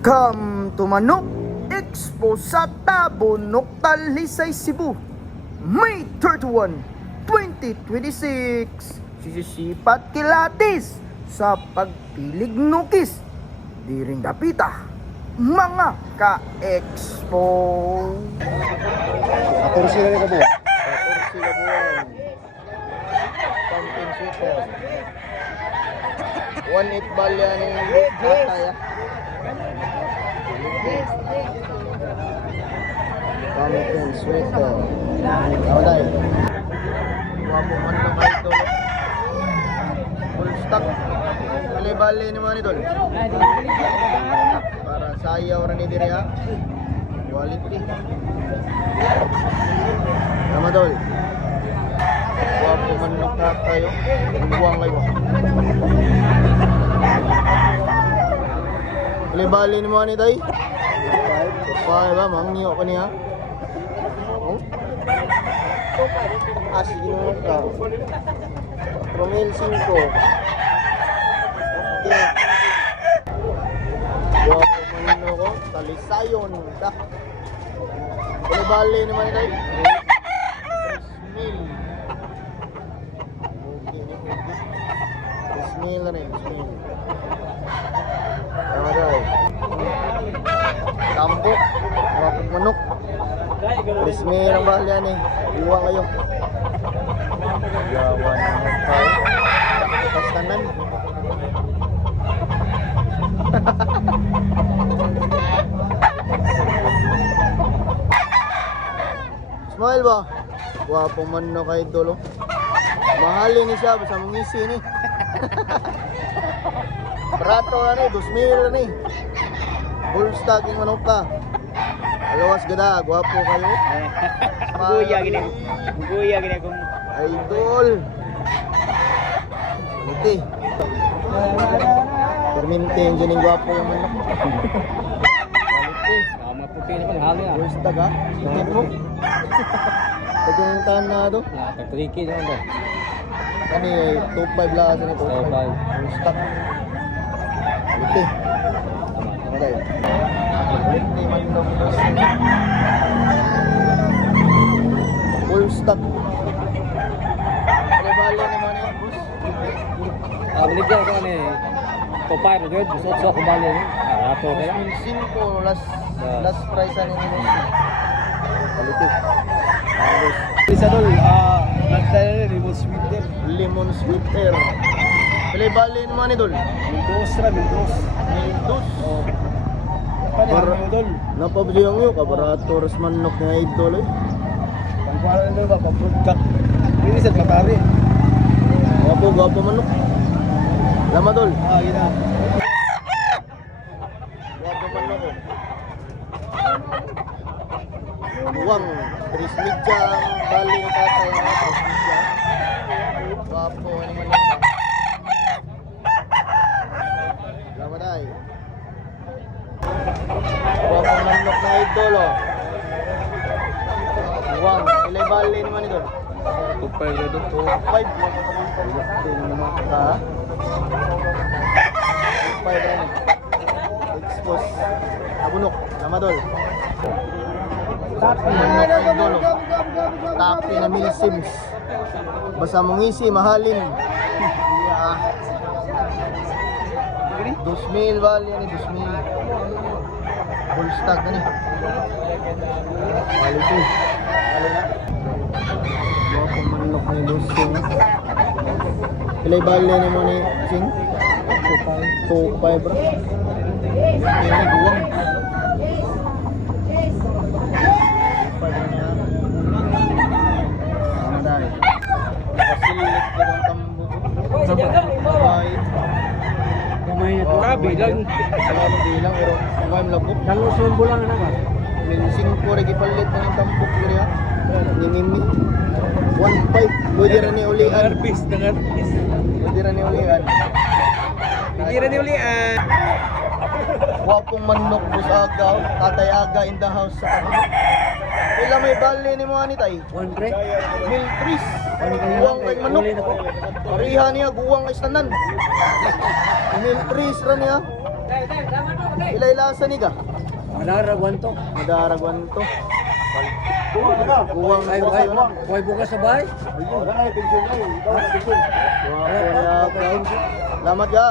Welcome to Manok Expo sa Tabunok, Talisay, Cebu. May 31, 2026. Sisisipat kilatis sa pagpilig nukis. Di rin dapita mga ka-expo. 14 na rin ka buwan. 14 na buwan. Pumpkin sweeter. 1.8 balya ni Ataya. Pumpkin sweeter. Tama tayo. Wapo man lang kayo ito. Full stock. Bali-bali naman ito. Para sayaw na ni Direa. Quality. Ramadol. Wapo man lang tayo. Buwang kayo. Bali-bali naman ni Tay. Kapay ba? Mangniyo ko niya. Oh? Sige naman ka. Promil 5. Okay. Wapo man ako. Talisayon. Bali-bali naman ni Tay. 3,000. Okay. 3,000 na rin. 3,000. Tama tayo. Tambok. Wapag manok. 3,000 ang bahal yan eh. Iwan kayo. Yawan naman tayo. Kastanan. Smile ba? Wapang manok kayo dolo. Mahalin ni siya. Basta mong isi ni. Barato na ni. 2,000 na ni. Full stocking manok ka. Alawas gada, gwapo kayo. Guya gini. Guya gini kung Idol. Iti. Perminti yung dyan yung gwapo yung manok. Quality. tama puti na pala hali ah. Full stock ha. Tingin mo. Pagyan yung tahan na ito. Tatriki naman to. Kani 2.5 lang sa nito. 2.5. Full stock. Quality. Tama tayo. Quality manok. Full stock. Bali naman yung bus. Binigyan ko ni Popeye na dyan. Gusto ko kumbali ni. Rato kaya. 5 last price ani nimo. Quality. Ayos. Isa dol, nagdala ni Lemon Sweeter. Lemon sweeter. Bali naman ni dol. Mintos na, mintos. Mintos. Oh. Para- Napalyan mo dol. Napabdiyang yo kabarato ras manok nga idol eh. Pangkuhala na dol ba, pang-product. Hindi sa matari. Gwapo manok. Lama dol. Gina. Gwapo manok. Buwang, Tris Midja, bali ng tatay nga, Tris Midja. Gwapo ni manok. Lama day. Gwapo manok na idol oh. Buwang, ilay bali naman ito. Popeye na dol. 2.5 Ito naman ka. 2.5 rin. Expose. Abunok. Namadol. Idol. Tapi na milsims. Basta mong isi, mahalin. Yeah. 2,000 bali yan eh. 2,000. Full stock na ni. Quality. Mga pumanlok ni Lusing. Ilay bali ni mo ni Sing? 2.5 bro. Ini buwang. 2.5 niya. Anday. Pasilit ko ng tambo. Bye. Kumay na ito. Kabilang. Bilang pero kumay malabok. Dalos yung bulang na naman. Minsing ko rin ipalit na ng tampok ko rin. Nimimi. 1.5. Pwede rin ni ulian. Arpis ng arpis. Pwede rin ni ulian. Hindi rin ulian. Wapong manok, bus agaw, tatay aga in the house sa kanila. Pila may bali ni mga nitay? 100. Miltris. Guwang kay manok. Pariha niya, guwang kay stanan. Miltris ra niya. Ilay-lasa ni ka? Manarawan to. Madaragwan to. Buwang Kuhay bukas sa bahay. Salamat ya.